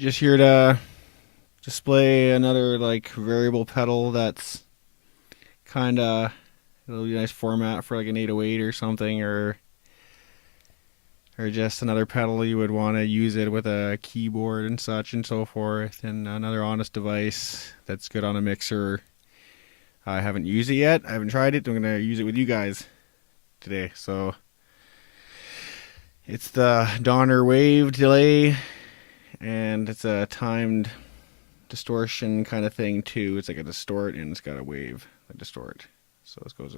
Just here to display another like variable pedal that's kind of it'll be a nice format for like an 808 or something, or just another pedal you would want to use it with a keyboard and such and so forth, and another honest device that's good on a mixer. I haven't used it yet. I haven't tried it. I'm gonna use it with you guys today. So it's the Donner Wave delay, and it's a timed distortion kind of thing too. It's like a distort, and it's got a wave, a distort. So it goes.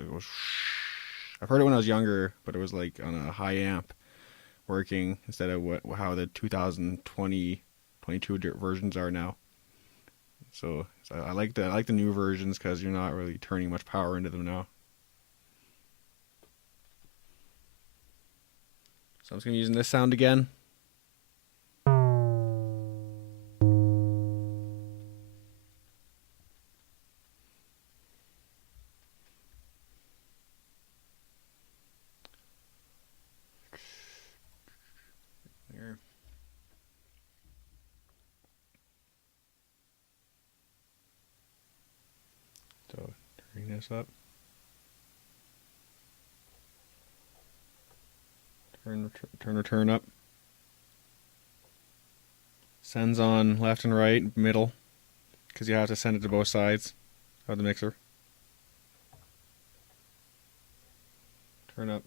I've heard it when I was younger, but it was like on a high amp working instead of how the 2020 22 versions are now. So I like the new versions because you're not really turning much power into them now. So I'm just gonna be using this sound again. There. So turning this up. Turn up. Sends on left and right, middle, because you have to send it to both sides of the mixer. Turn up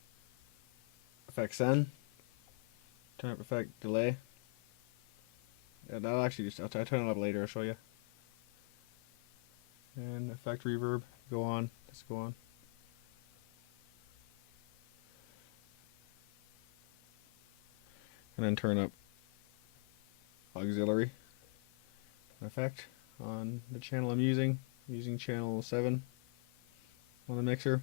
effect send. Turn up effect delay. Yeah, that'll actually I'll turn it up later. I'll show you. And effect reverb. Go on. Let's go on. And then turn up auxiliary effect on the channel I'm using channel 7 on the mixer.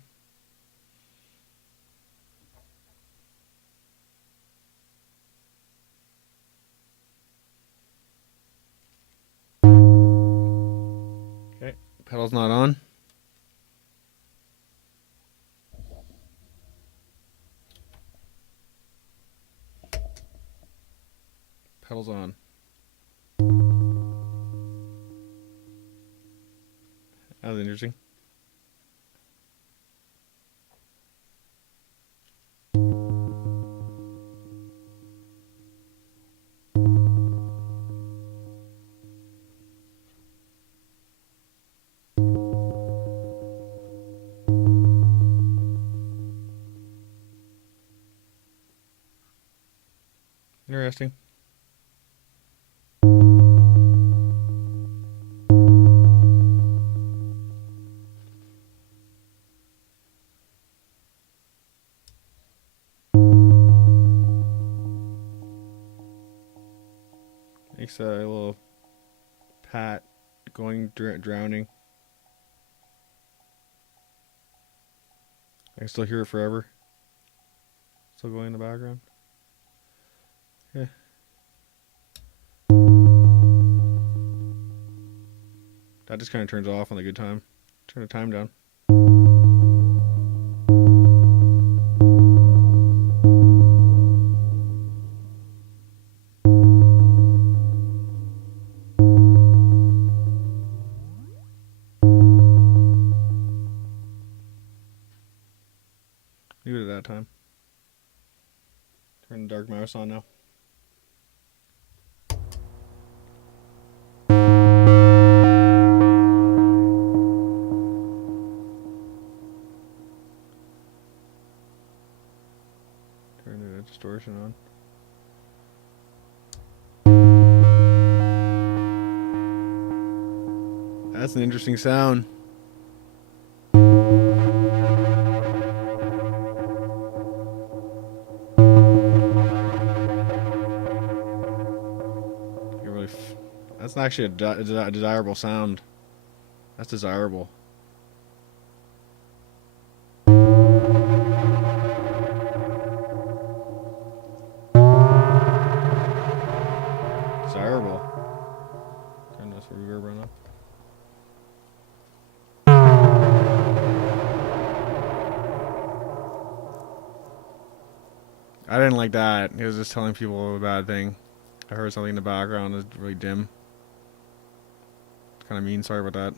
Okay, pedal's not on. Pedal's on. That was interesting. Interesting. Makes a little pat going drowning. I can still hear it forever. Still going in the background. Yeah. That just kind of turns off on the good time. Turn the time down. Leave it at that time. Turn the dark mouse on now. Turn the distortion on. That's an interesting sound. That's actually a desirable sound. That's desirable. Desirable. Turn this reverb on up. I didn't like that. It was just telling people a bad thing. I heard something in the background that's really dim. It's kind of mean. Sorry about that.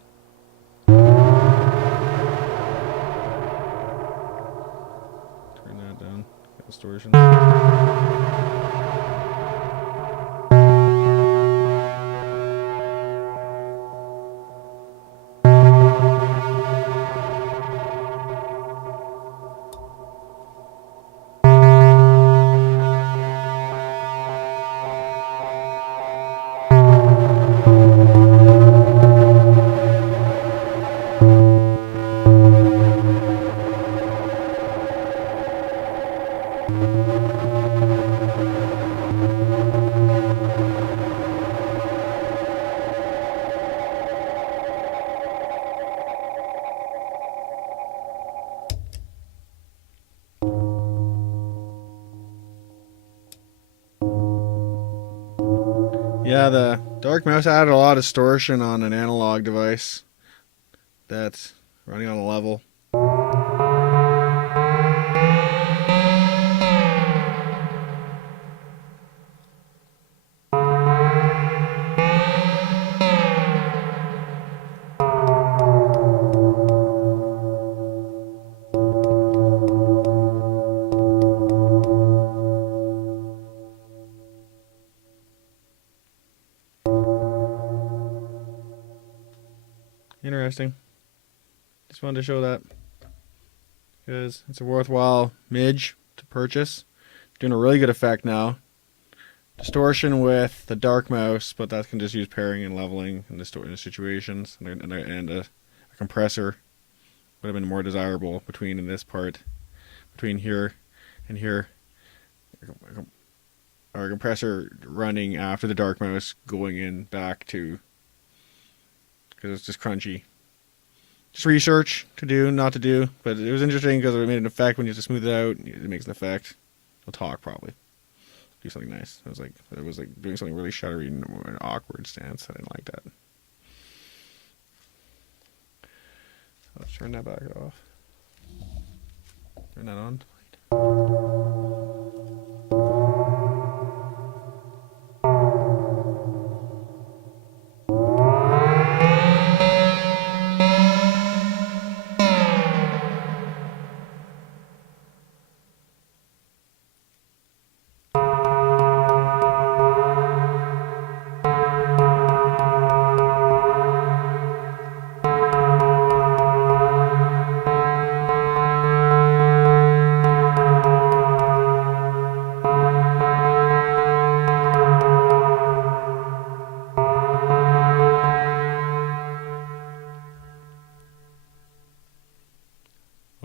Turn that down. Distortion. Yeah, the Dark Mouse added a lot of distortion on an analog device that's running on a level. Interesting. Just wanted to show that because it's a worthwhile midge to purchase. Doing a really good effect now. Distortion with the Dark Mouse, but that can just use pairing and leveling in distortion situations, and a compressor would have been more desirable between in this part, between here and here. Or a compressor running after the Dark Mouse going in back to, because it's just crunchy. Just research to do, not to do, but it was interesting because it made an effect when you have to smooth it out. It makes an effect. We'll talk probably. Do something nice. It was like doing something really shuddery and an awkward stance. I didn't like that. Let's turn that back off. Turn that on.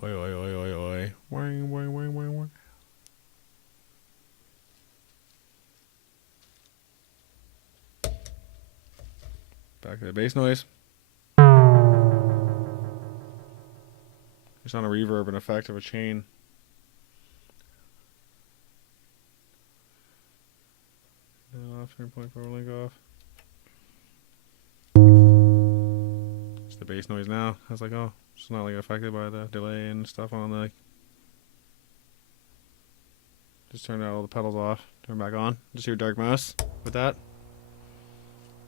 Oi, oi, oi, oi, oi. Wang, wang, wang, wang, wang. Back to the bass noise. It's not a reverb, an effect of a chain. Off, 3.4 link off. It's the bass noise now. I was like, oh, it's not like affected by the delay and stuff on the. Just turn all the pedals off. Turn back on. Just hear Dark Mouse with that.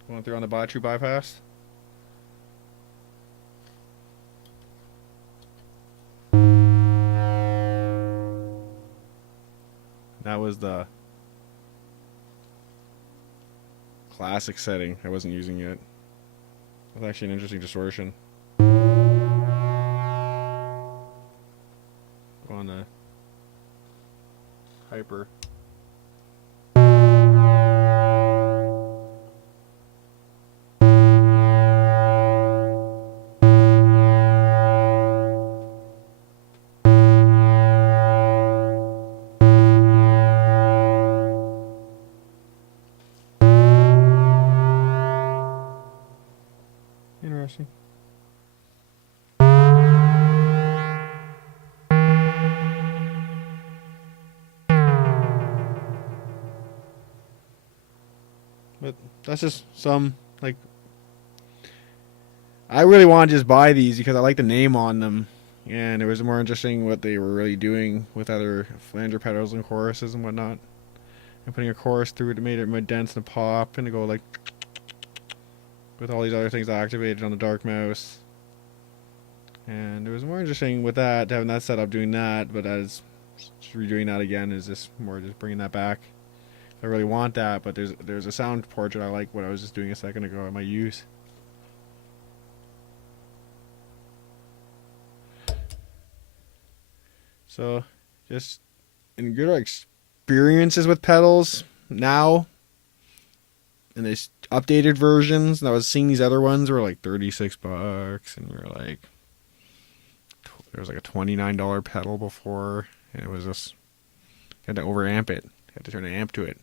Going through on the true bypass. That was the classic setting. I wasn't using it. That's actually an interesting distortion. Go on the hyper. Interesting. But that's just some, like, I really want to just buy these because I like the name on them, and it was more interesting what they were really doing with other flanger pedals and choruses and whatnot. and putting a chorus through it made it more dense and pop, and to go like with all these other things activated on the dark mouse. And it was more interesting with that, having that set up, doing that, but as just redoing that again is just more just bringing that back. I really want that, but there's a sound portrait I like what I was just doing a second ago I might use. So, just in good experiences with pedals now, and these updated versions. And I was seeing these other ones were like $36, and we were like, there was like a $29 pedal before, and it was just, you had to overamp it, you had to turn an amp to it.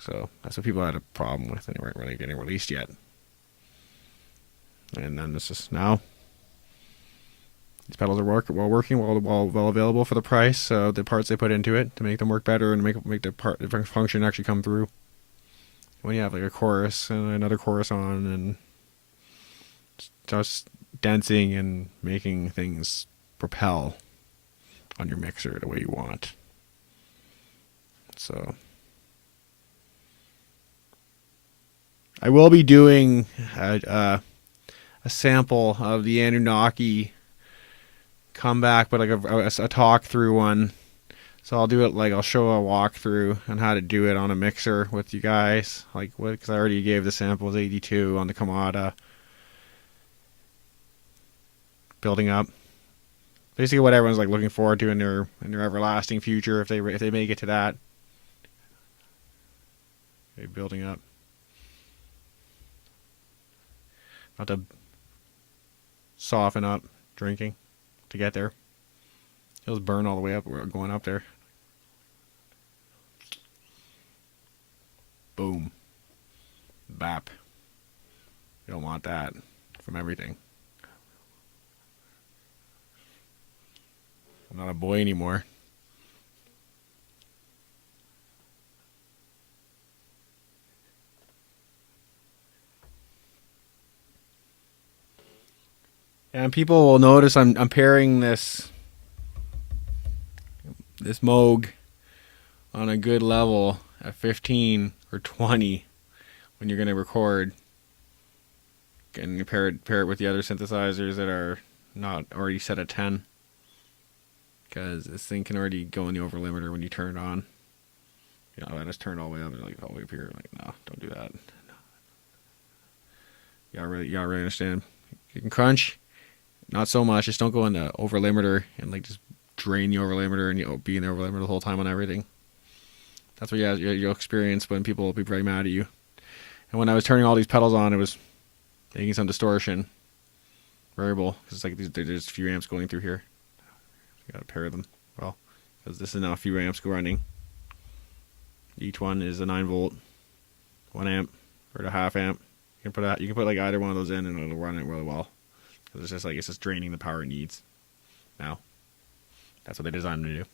So that's what people had a problem with, and they weren't really getting released yet. And then this is now. These pedals are working, well available for the price. The parts they put into it to make them work better and make the function actually come through. When you have like a chorus and another chorus on, and just densing and making things propel on your mixer the way you want. So I will be doing a sample of the Anunnaki comeback, but like a talk through one. So I'll do it like I'll show a walkthrough on how to do it on a mixer with you guys. Like what? Because I already gave the samples 82 on the Kamada. Building up, basically what everyone's like looking forward to in their everlasting future if they make it to that. Okay, building up. Not to soften up drinking to get there. It'll just burn all the way up. We're going up there. Boom. Bap. You don't want that from everything. I'm not a boy anymore. And people will notice I'm pairing this Moog on a good level at 15 or 20 when you're going to record, and you pair it with the other synthesizers that are not already set at 10, because this thing can already go in the over limiter when you turn it on. You know, I just turn it all the way up and like all the way up here. Like, no, don't do that. You gotta really understand. You can crunch, not so much. Just don't go in the over limiter and like just drain the over limiter and be in the over limiter the whole time on everything. That's what you'll experience when people will be very mad at you. And when I was turning all these pedals on, it was making some distortion variable, because it's like there's a few amps going through here. You gotta pair them well, because this is now a few amps running. Each one is a 9-volt, 1 amp, or a half amp. You can put like either one of those in, and it'll run it really well. Because it's just draining the power it needs. Now, that's what they designed them to do.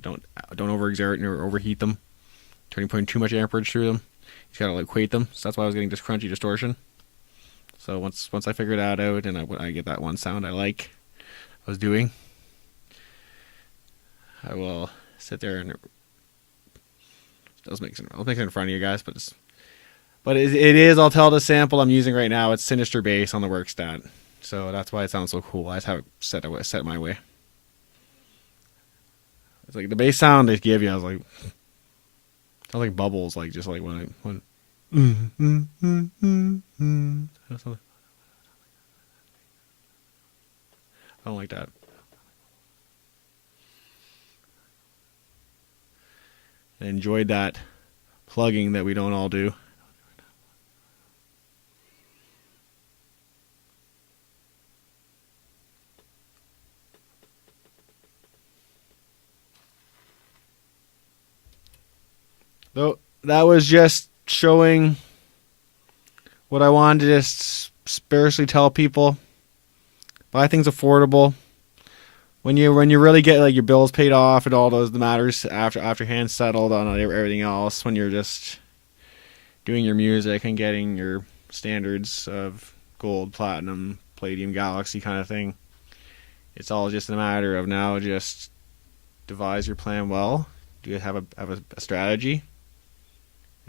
Don't overexert or overheat them. Putting too much amperage through them. You just gotta like equate them. So that's why I was getting this crunchy distortion. So once I figured that out, and I get that one sound I like, I was doing, I will sit there and I'll make it in front of you guys, but it is. I'll tell the sample I'm using right now. It's Sinister Bass on the Werkstatt, so that's why it sounds so cool. I just have it set my way. It's like the bass sound they give you. I was like, sounds like bubbles, like just like when. I don't like that. I enjoyed that plugging that we don't all do. Though that was just showing what I wanted to just sparsely tell people. Buy things affordable. When you really get like your bills paid off and all those matters after hands settled on everything else, when you're just doing your music and getting your standards of gold, platinum, palladium, galaxy kind of thing, it's all just a matter of now just devise your plan well. Do you have a strategy?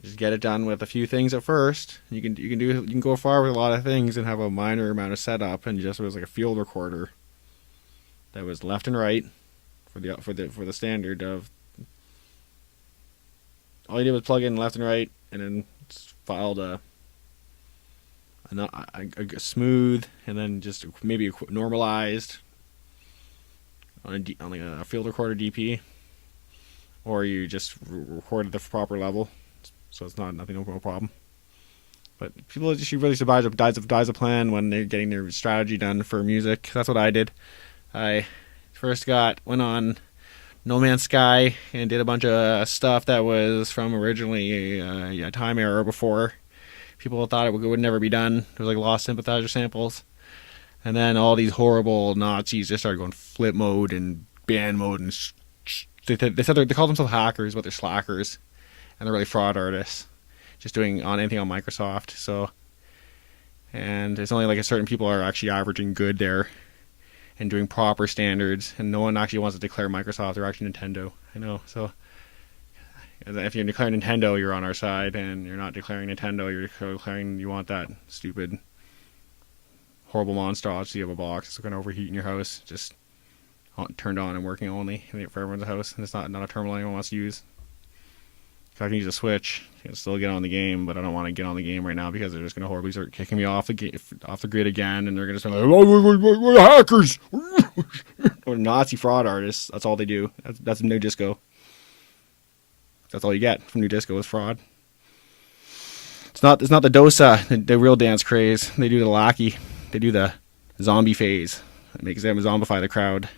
Just get it done with a few things at first. You can go far with a lot of things and have a minor amount of setup, and just it was like a field recorder that was left and right for the standard of all you did was plug in left and right, and then filed a smooth, and then just maybe normalized on like a field recorder DP, or you just recorded the proper level, so it's nothing, no problem. But people just really devise a plan when they're getting their strategy done for music. That's what I did. I first went on No Man's Sky and did a bunch of stuff that was from originally a time era before people thought it would never be done. It was like lost sympathizer samples. And then all these horrible Nazis just started going flip mode and band mode, and they said they call themselves hackers, but they're slackers, and they're really fraud artists, just doing anything on Microsoft. So, and it's only like a certain people are actually averaging good there and doing proper standards, and no one actually wants to declare Microsoft. They're actually Nintendo. I know. So if you're declaring Nintendo, you're on our side, and you're not declaring Nintendo, you're declaring you want that stupid, horrible monstrosity of a box that's going to overheat in your house, just turned on and working only for everyone's house, and it's not a terminal anyone wants to use. If I can use a Switch, I can still get on the game, but I don't want to get on the game right now because they're just going to horribly start kicking me off the grid again, and they're going to start like, oh, we're hackers! Or Nazi fraud artists. That's all they do. That's new disco. That's all you get from new disco is fraud. It's not the dosa, the real dance craze. They do the lackey. They do the zombie phase. It makes them zombify the crowd,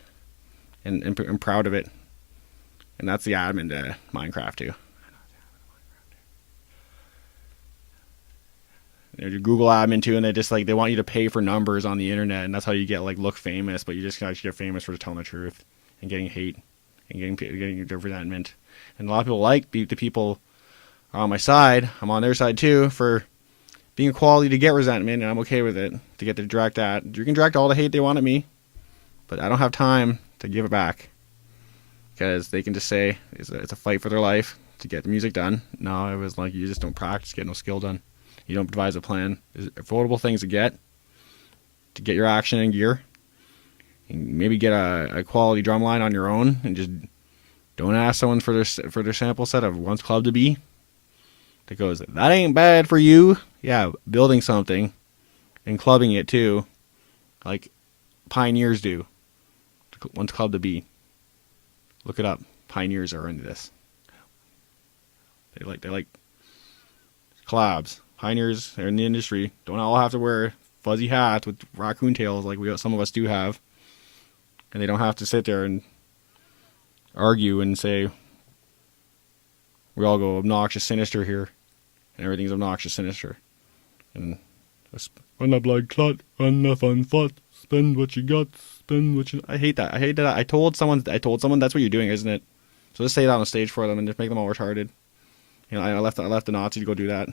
and I'm proud of it. And that's the admin to Minecraft too. They're Google admin too, and they want you to pay for numbers on the internet, and that's how you get look famous. But you just actually get famous for telling the truth and getting hate and getting resentment. And a lot of people the people are on my side. I'm on their side too for being a quality to get resentment, and I'm okay with it to get to direct that. You can direct all the hate they want at me, but I don't have time to give it back because they can just say it's a fight for their life to get the music done. No, it was like you just don't practice, get no skill done. You don't devise a plan. There's affordable things to get your action in gear. And maybe get a quality drum line on your own, and just don't ask someone for their sample set of Once Club to Be. That goes, that ain't bad for you. Yeah, building something and clubbing it too, like pioneers do. Once Club to Be. Look it up. Pioneers are into this. They like collabs. Pioneers are in the industry. Don't all have to wear fuzzy hats with raccoon tails like some of us do have. And they don't have to sit there and argue and say, we all go obnoxious sinister here. And everything's obnoxious sinister. And run a blood clot, run a fun fought, spend what you got, spend what you... I hate that. I told someone that's what you're doing, isn't it? So just say that on stage for them and just make them all retarded. You know, I left the Nazi to go do that.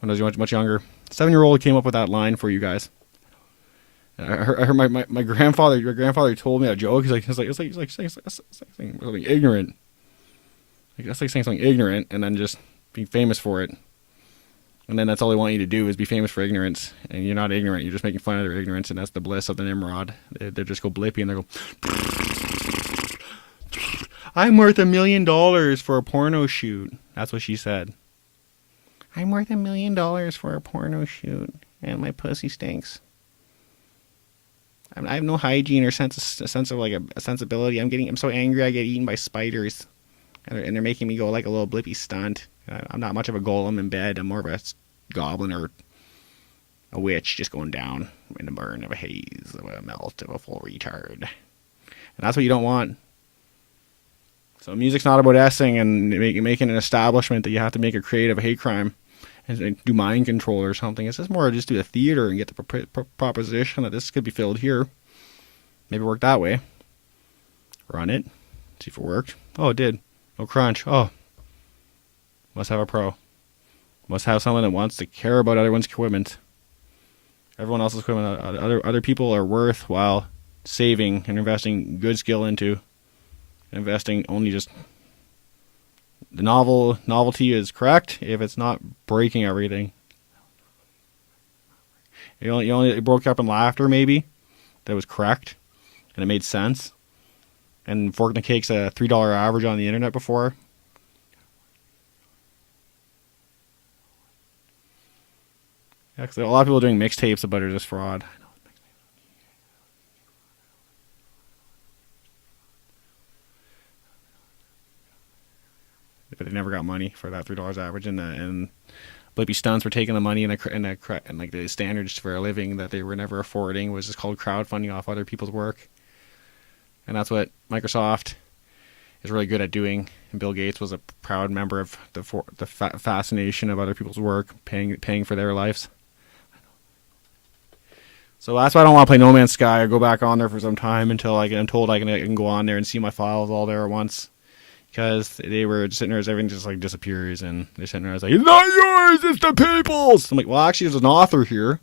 When I was much younger. 7-year-old came up with that line for you guys. And I heard my grandfather. Your grandfather told me a joke. He's like saying something ignorant. Like that's like saying something ignorant and then just being famous for it. And then that's all they want you to do is be famous for ignorance. And you're not ignorant. You're just making fun of their ignorance, and that's the bliss of the Nimrod. They just go blippy and they go. I'm worth $1 million for a porno shoot. That's what she said. I'm worth $1 million for a porno shoot, and my pussy stinks. I have no hygiene or sense of like a sensibility. I'm so angry I get eaten by spiders, and they're making me go like a little blippy stunt. I'm not much of a golem in bed. I'm more of a goblin or a witch just going down in the burn of a haze, of a melt, of a full retard. And that's what you don't want. So music's not about essing and making an establishment that you have to make a creative hate crime and do mind control or something. It's just more just do the theater and get the proposition that this could be filled here. Maybe work that way. Run it. See if it worked. Oh, it did. No crunch. Oh. Must have a pro. Must have someone that wants to care about everyone's equipment. Everyone else's equipment. Other people are worthwhile saving and investing good skill into. Investing only just the novelty is correct if it's not breaking everything. You only broke up in laughter maybe. That was correct and it made sense. And Fork and the Cake's a $3 average on the internet before. Yeah, because a lot of people are doing mixtapes about it as fraud. But they never got money for that $3 average, and Blippy Stunts were taking the money and like the standards for a living that they were never affording was just called crowdfunding off other people's work, and that's what Microsoft is really good at doing. And Bill Gates was a proud member of the fascination of other people's work, paying for their lives. So that's why I don't want to play No Man's Sky or go back on there for some time until I'm told I can go on there and see my files all there at once. Because they were just sitting there as everything just like disappears, and they're sitting there as like, it's not yours, it's the people's. I'm like, well, actually, there's an author here, and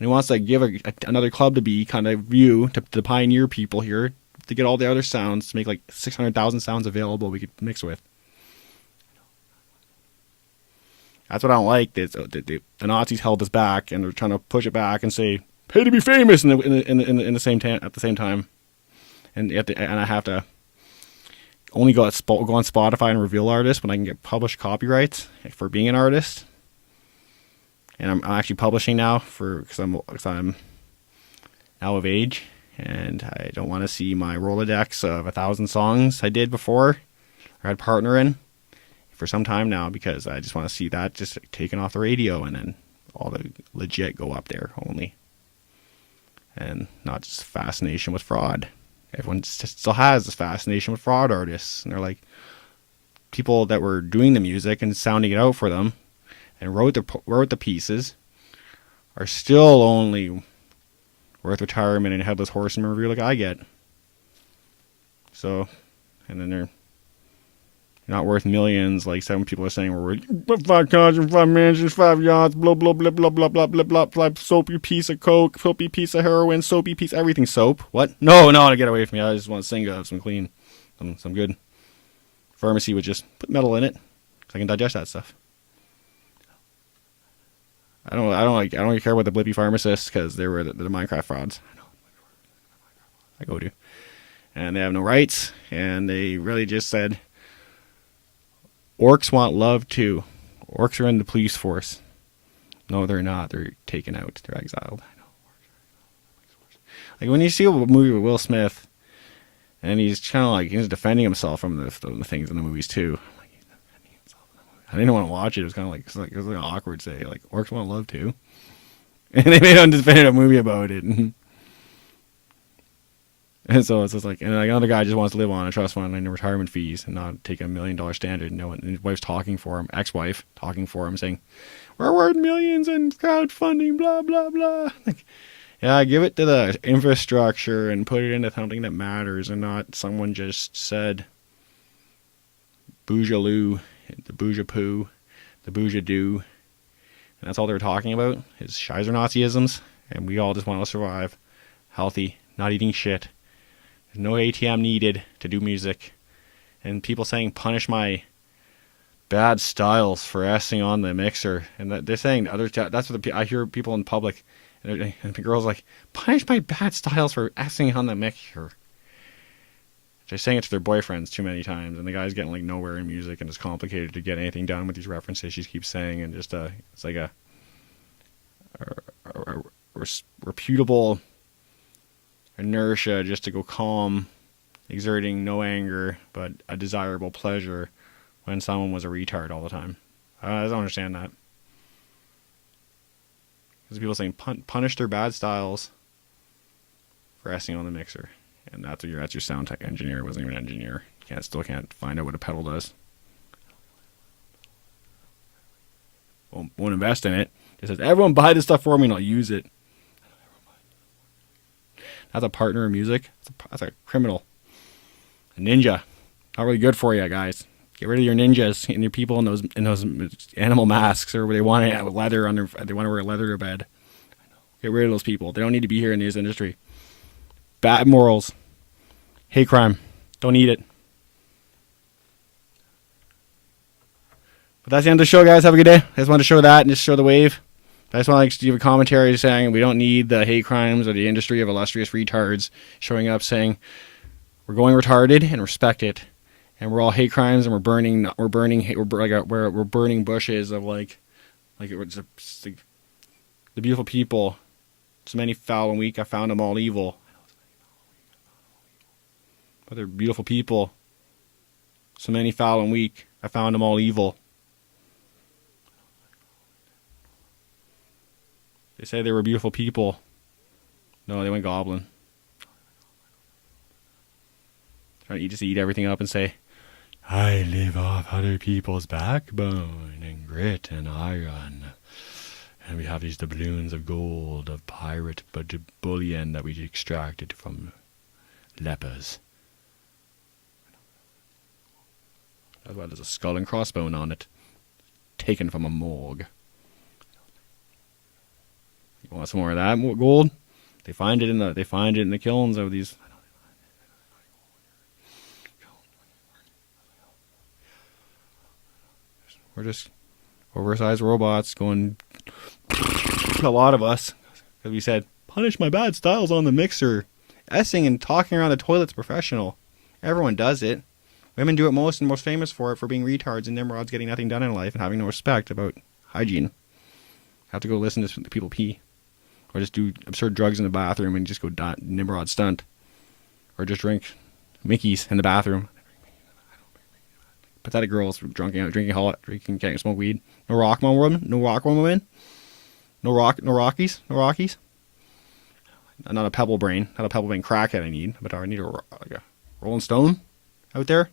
he wants to give another club to be kind of view to the pioneer people here to get all the other sounds to make like 600,000 sounds available we could mix with. That's what I don't like. The Nazis held us back, and they're trying to push it back and say, pay to be famous in the same at the same time, and I have to only go on Spotify and reveal artists when I can get published copyrights for being an artist. And I'm actually publishing now because I'm now of age, and I don't want to see my Rolodex of 1,000 songs I did before or had partner in for some time now, because I just want to see that just taken off the radio and then all the legit go up there only, and not just fascination with fraud. Everyone still has this fascination with fraud artists. And they're like, people that were doing the music and sounding it out for them and wrote the pieces are still only worth retirement and headless horseman review like I get. So, and then they're not worth millions like some people are saying. We're worth 5 cars, 5 mansions, 5 yachts, blah, blah, blah, blah, blah, blah, blah, blah, blah, soapy piece of coke, soapy piece of heroin, soapy piece, everything soap. What? No, get away from me. I just want to sing some clean, some good pharmacy would just put metal in it so I can digest that stuff. I don't care about the Blippy pharmacists because they were the Minecraft frauds. I go to. And they have no rights, and they really just said, orcs want love too. Orcs are in the police force. No, they're not. They're taken out. They're exiled. I know. Like when you see a movie with Will Smith, and he's kind of like he's defending himself from the things in the movies too. I'm like, he's defending himself in the movie. I didn't want to watch it. It was kind of like it was like awkward to say like orcs want love too, and they made a definitive movie about it. And so it's just like, and like another guy just wants to live on a trust fund and retirement fees and not take $1 million standard. And his wife's talking for him, ex-wife talking for him, saying, "We're worth millions in crowdfunding, blah blah blah." Like, yeah, give it to the infrastructure and put it into something that matters, and not someone just said, "Boujaloo, the boujapoo, the boujadoo," and that's all they're talking about is Scheiser Nazisms, and we all just want to survive, healthy, not eating shit. There's no ATM needed to do music. And people saying, punish my bad styles for S-ing on the mixer. And they're saying, that's what I hear people in public. And the girl's like, punish my bad styles for S-ing on the mixer. They're saying it to their boyfriends too many times. And the guy's getting like nowhere in music, and it's complicated to get anything done with these references she keeps saying. And just, it's like a reputable inertia just to go calm, exerting no anger but a desirable pleasure when someone was a retard all the time. I don't understand that. Because people saying punish their bad styles for S-ing on the mixer, and that's your sound tech engineer. It wasn't even an engineer. Still can't find out what a pedal does. Won't invest in it. It says everyone buy this stuff for me and I'll use it. That's a partner in music. That's a criminal. A ninja. Not really good for you, guys. Get rid of your ninjas and your people in those animal masks, or they want to have leather on they want to wear leather to bed. Get rid of those people. They don't need to be here in this industry. Bad morals. Hate crime. Don't eat it. But that's the end of the show, guys. Have a good day. I just wanted to show that and just show the wave. I just want to give a commentary saying we don't need the hate crimes or the industry of illustrious retards showing up saying we're going retarded and respect it, and we're all hate crimes and we're burning bushes of like it was the beautiful people. So many foul and weak, I found them all evil. But they're beautiful people. So many foul and weak, I found them all evil. They say they were beautiful people. No, they went goblin. Trying to just eat everything up and say, I live off other people's backbone and grit and iron. And we have these doubloons of gold, of pirate bullion that we extracted from lepers. That's why there's a skull and crossbone on it. Taken from a morgue. You want some more of that gold? They find it in the kilns of these. We're just oversized robots going. A lot of us, because we said, punish my bad styles on the mixer. Essing and talking around the toilet's professional. Everyone does it. Women do it most and most famous for it, for being retards and nimrods, getting nothing done in life and having no respect about hygiene. Have to go listen to people pee. Or just do absurd drugs in the bathroom and just go nimrod stunt. Or just drink Mickey's in the bathroom. Pathetic girls drinking, can't smoke weed. No rock woman. No Rockies. Not a pebble brain crackhead I need. But I need a Rolling Stone out there.